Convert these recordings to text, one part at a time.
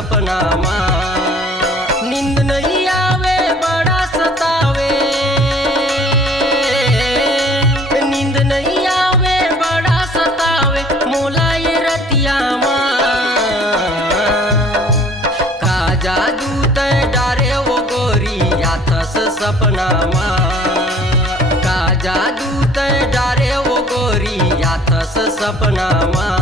सपना माँ। नींद नहीं आवे बड़ा सतावे, नींद नहीं आवे बड़ा सतावे मोला ये रतिया माँ। का जादू तय डारे वो गोरी याथस सपना माँ। का जादू तय डारे वो गोरी याथस सपना माँ।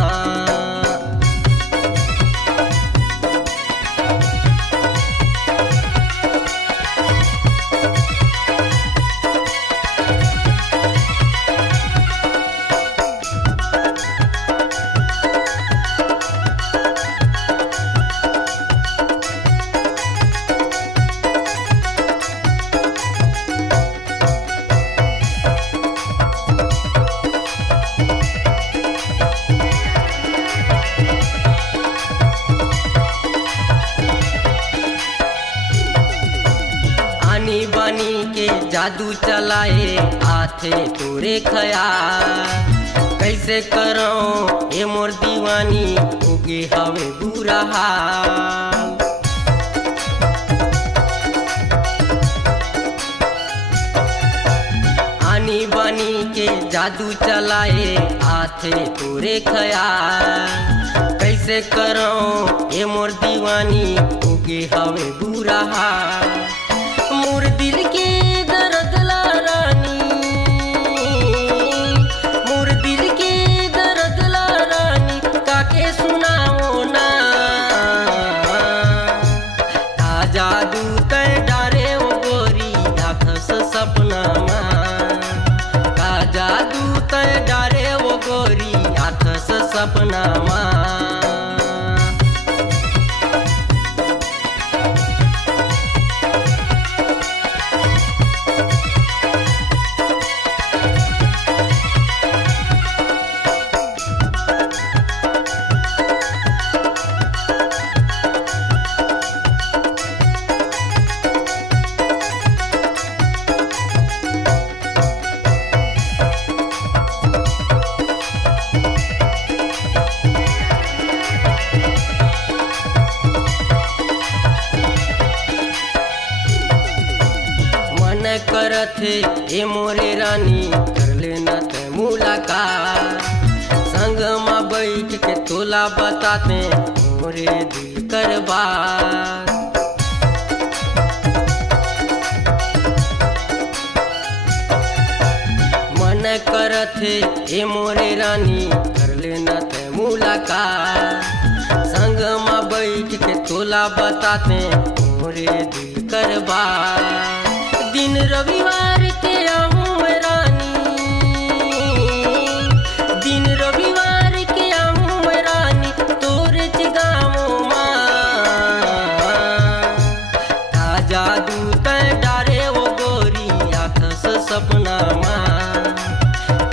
आनी बानी के जादू चलाए आथे तोरे ख्याल। कैसे करो ये मोर दीवानी उगे हवे बुरा हाल। आनी बानी के जादू चलाए आथे तोरे ख्याल। कैसे करो ये मोर दीवानी उगे हवे बुरा हाल। मोर दिल के दर्द ला रानी, मोर दिल के दर्द ला रानी काके सुनाओ ना। का जादू तय डारे वो गोरी याथस सपना माँ। का जादू तय डारे वो गोरी याथस सपना माँ। करथे ए मोरे रानी कर लेना ते मुलाकात। संग में बैठ के तोला बताते मोरे दिल कर बात। मन करथे ए मोरे रानी कर लेना ते मुलाकात। संग में बैठ के तोला बताते मोरे दिल कर बात। दिन रविवार के आऊँ मैं रानी, दिन रविवार के आऊँ मैं रानी तोरे जगाओ माँ। का जादू तय डारे वो गोरी याथस सपना माँ।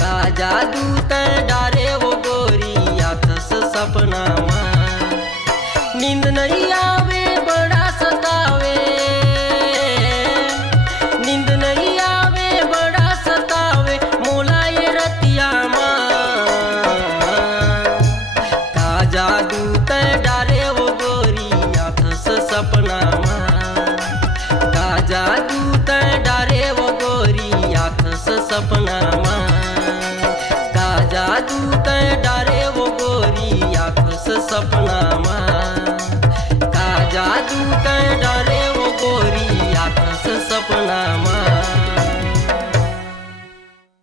का जादू तय डारे वो गोरी याथस सपना माँ। नींद नहीं आवे बड़ा सतावे, नींद नहीं आवे बड़ा सतावे मोला ये रतिया माँ। का जादू तय डारे वो गोरी याथस सपना माँ। का जादू तय डारे वो गोरी याथस सपना माँ। का जादू तय डारे वो गोरी याथस सपना माँ। का जादू तय डारे वो गोरी याथस सपना माँ।